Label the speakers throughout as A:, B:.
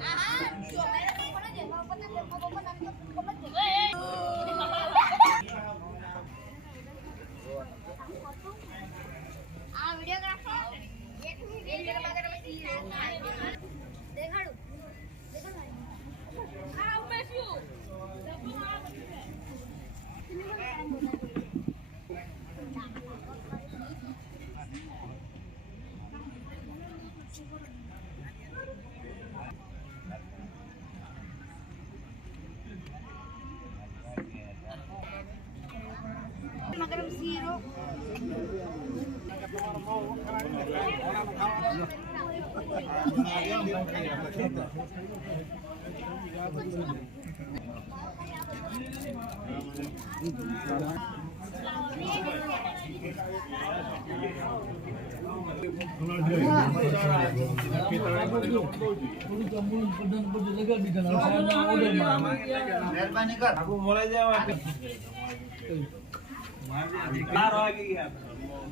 A: Ajá, yo me lo
B: મહેરબાની કર.
C: આખું મોડે જવા મારો આગી ગયા.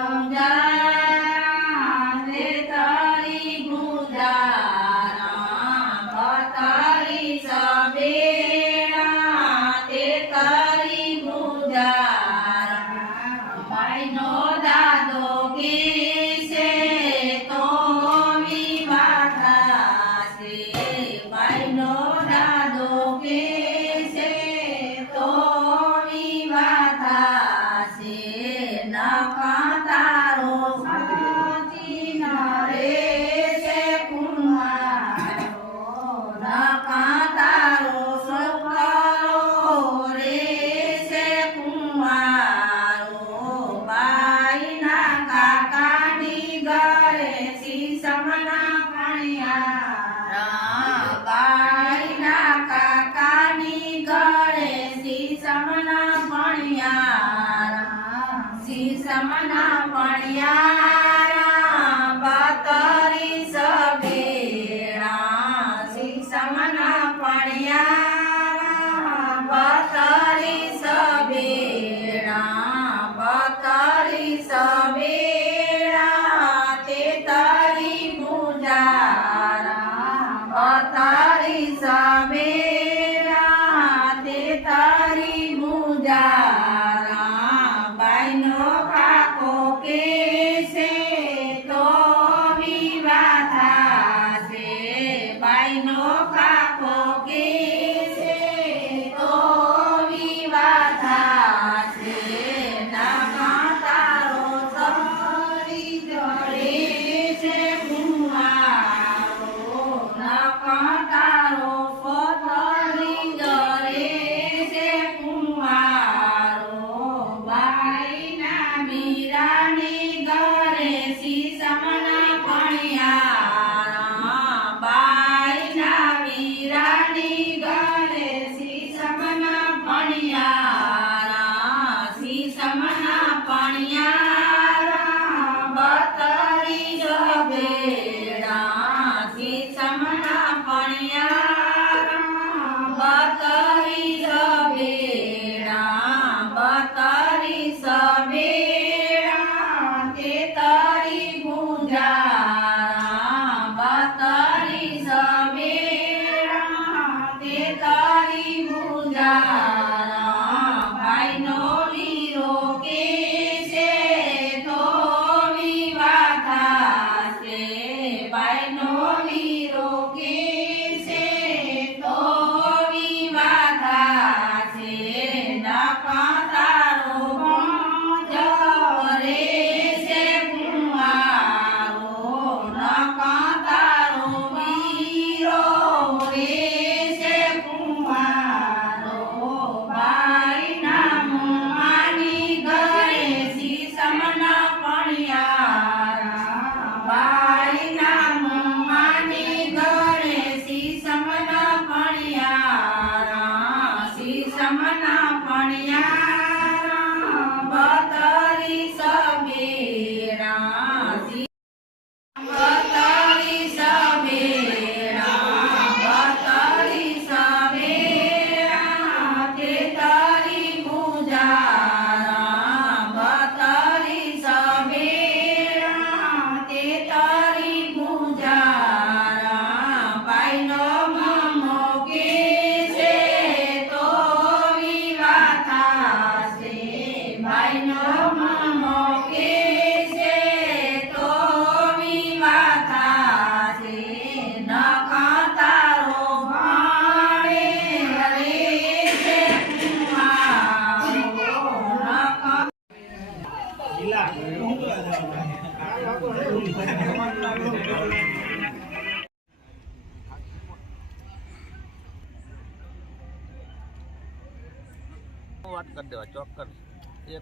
C: Amém.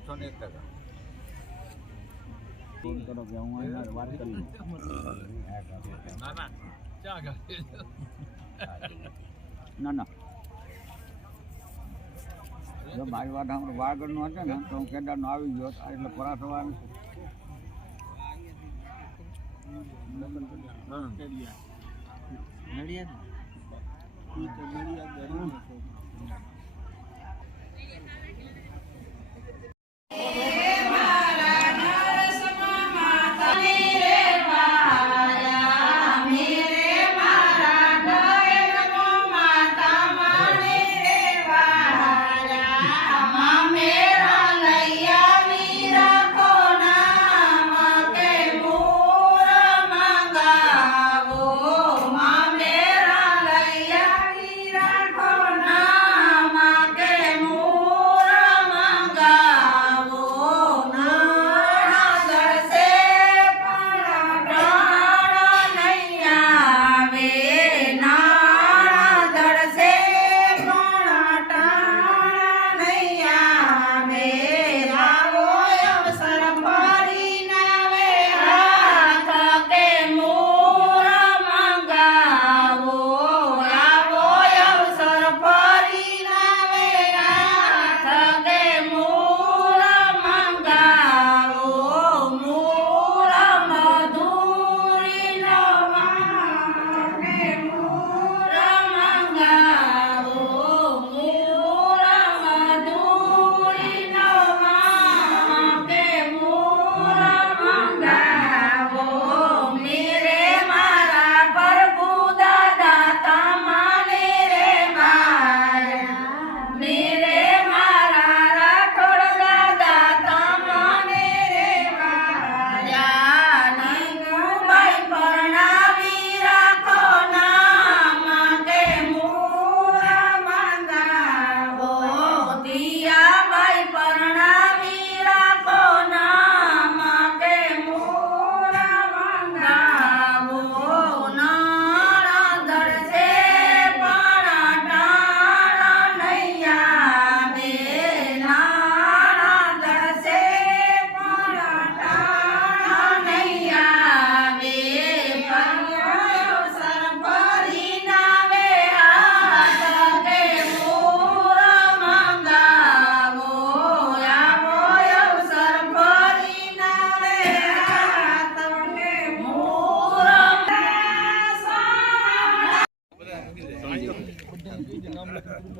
C: એકસો ને એક ટકા. ના ના. જો. મારી વાત સાંભળો વાગડનું હતું ને તો હું કેદાર નો આવી ગયો એટલે હતો. એટલે Yeah.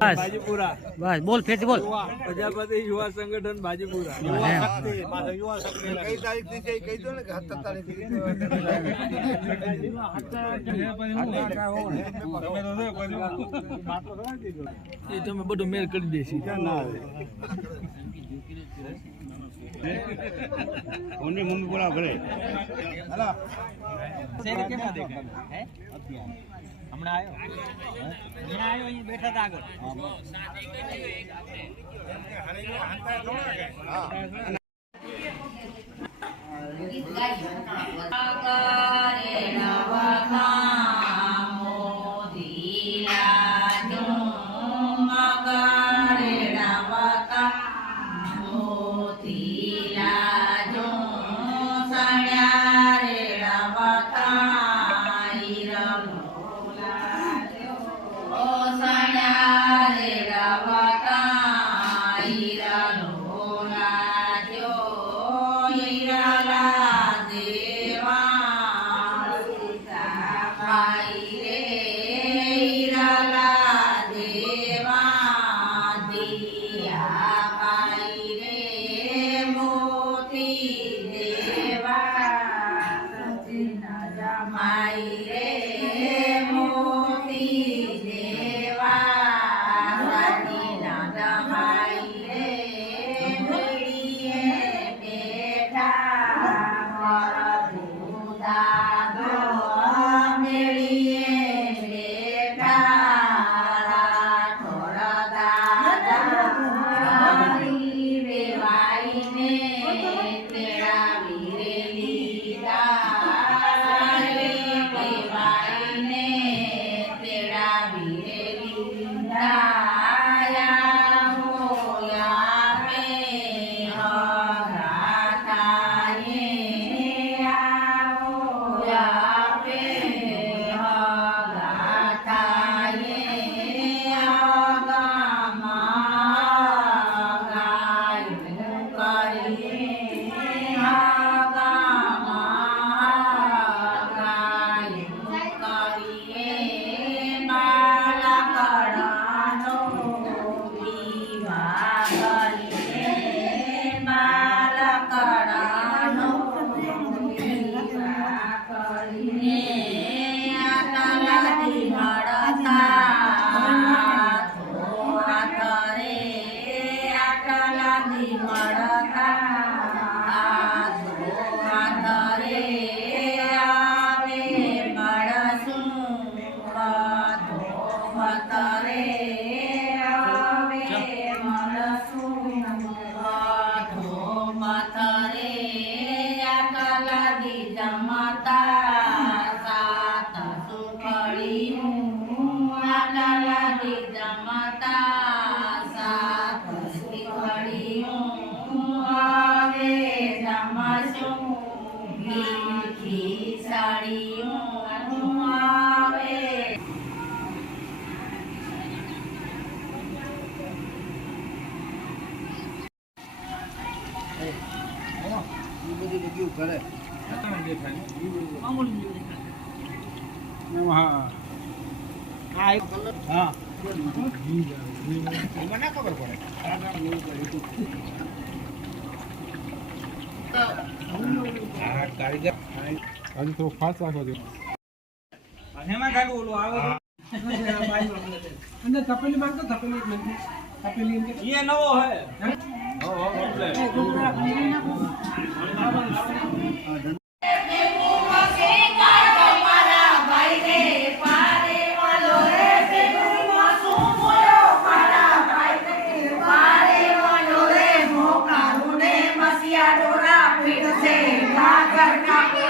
C: થવાનું
D: બસ બોલ ફેરથી બોલ.
B: પ્રજાપતિ યુવા સંગઠન બાજીપુરા.
C: કઈ તારીખથી છે? એ કહી દો ને કે સત્તર તારીખ.
B: એ તમે બધું મેળ કરી દેશી.
E: મમ્મી બોલા ભલે.
D: હમણાં આવ્યો? હમણાં આવ્યો અહીં બેઠા હતા આગળ.
C: હા. એમાં ના ખબર પડે
F: આજે થોડું ફાસ્ટ રાખો છો
C: એમાં કાઢું ઓલું આવે
B: અંદર તપેલી માંગતો તપેલી એક મિનિટ તપેલી એમ
C: એ નવો હે એકથી ભરો governar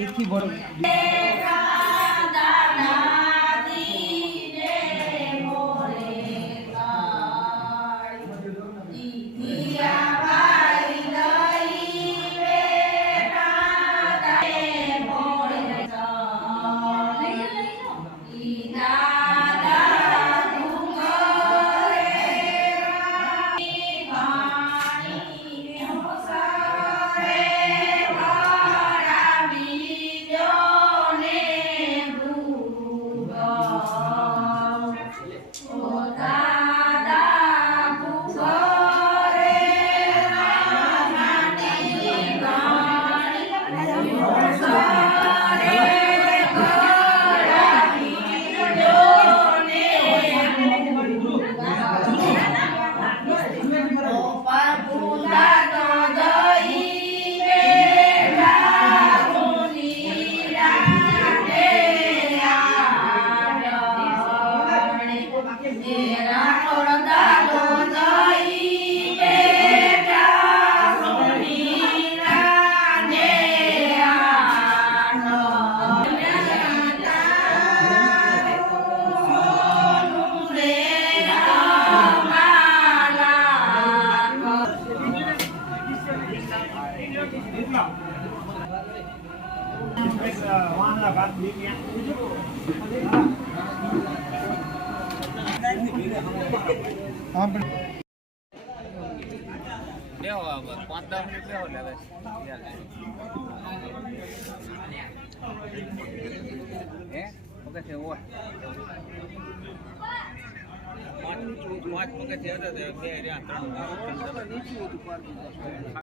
C: પાંચ દસ
G: પગથિયે ઓર પાંચ પાંચ પગથિયે હતા બે રહ્યા ત્રણ.